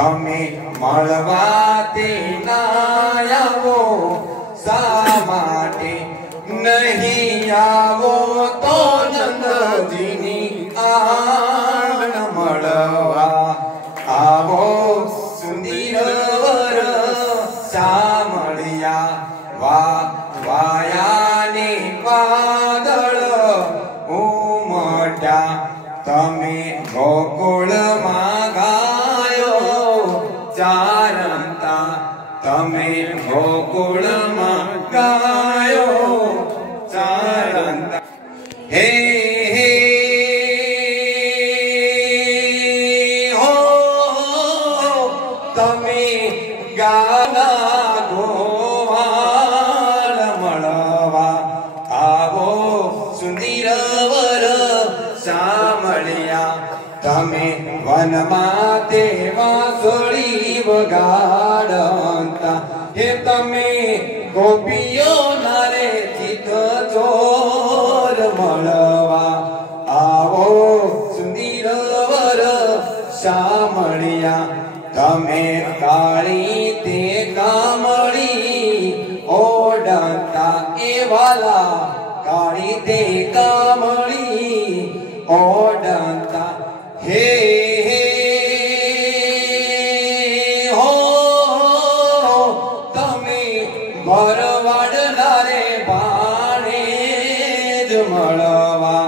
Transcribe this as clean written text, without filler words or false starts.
અમે મળવા તે ના આવો શા માટે નહીં આવો તો નંદજીની આંગણ મળવા આવો સુંદર વર સામળિયા વાયાને વાદળ ઉમટ્યા તમે ગોકુળમાં ગાયો ચારંતા તમે ગોકુળમાં ગાયો ચારંતા હે હે હો તમે ગાના ગોવાળ મળવા આવો સુંદર વર સામળિયા તમે વનમાં તેવા સોળી વગાડતા હે તમે ગોપીઓ નારે ચિત ચોર મળવા આવો સુંદર વર સામળિયા તમે કાળી તે કામળી ઓડતા એ વાલા કાળી તે કામળી ઓડતા હે હે હો તમે ભરવાડનારે ભાણે જ મળવા